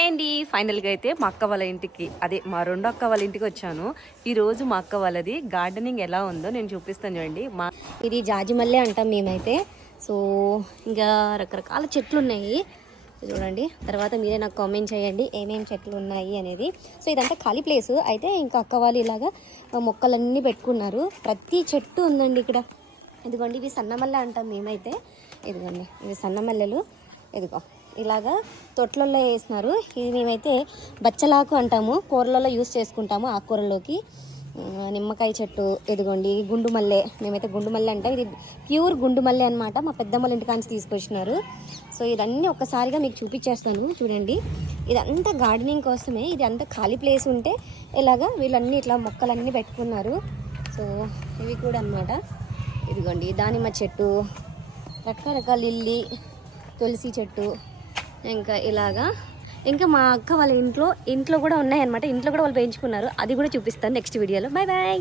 Hi అండి. ఫైనల్గా అయితే మా అక్క వాళ్ళ ఇంటికి, అదే మా రెండో అక్క వాళ్ళ ఇంటికి వచ్చాను. ఈరోజు మా అక్క వాళ్ళది గార్డెనింగ్ ఎలా ఉందో నేను చూపిస్తాను చూడండి. ఇది జాజిమల్లె అంటాం మేమైతే. సో ఇంకా రకరకాల చెట్లు ఉన్నాయి చూడండి. తర్వాత మీరే నాకు కామెంట్ చేయండి ఏమేమి చెట్లు ఉన్నాయి అనేది. సో ఇదంతా ఖాళీ ప్లేస్ అయితే. ఇంకా అక్క వాళ్ళు ఇలాగా మొక్కలన్నీ పెట్టుకున్నారు. ప్రతి చెట్టు ఉందండి ఇక్కడ. ఇదిగోండి, ఇవి సన్నమల్లె అంటాం మేమైతే. ఇదిగోండి, ఇవి సన్నమల్లెలు. ఇదిగో ఇలాగా తొట్లల్లో వేసినారు. ఇది మేమైతే బచ్చలాకు అంటాము, కూరలలో యూస్ చేసుకుంటాము ఆకుకూరలోకి. నిమ్మకాయ చెట్టు. ఇదిగోండి గుండు మల్లె, మేమైతే గుండు మల్లె అంటాం. ఇది ప్యూర్ గుండు మల్లె అనమాట, మా పెద్దమ్మల ఇంటికాంచి తీసుకొచ్చినారు. సో ఇదన్నీ ఒక్కసారిగా మీకు చూపించేస్తాను చూడండి. ఇదంతా గార్డెనింగ్ కోసమే. ఇది అంతా ఖాళీ ప్లేస్ ఉంటే ఇలాగా వీళ్ళన్నీ ఇట్లా మొక్కలన్నీ పెట్టుకున్నారు. సో ఇవి కూడా అనమాట. ఇదిగోండి దానిమ్మ చెట్టు, రకరకాల లిల్లీ, తులసి చెట్టు, ఇంకా ఇలాగా. ఇంకా మా అక్క వాళ్ళ ఇంట్లో కూడా ఉన్నాయన్నమాట. ఇంట్లో కూడా వాళ్ళు పెంచుకున్నారు. అది కూడా చూపిస్తాను నెక్స్ట్ వీడియోలో. Bye bye.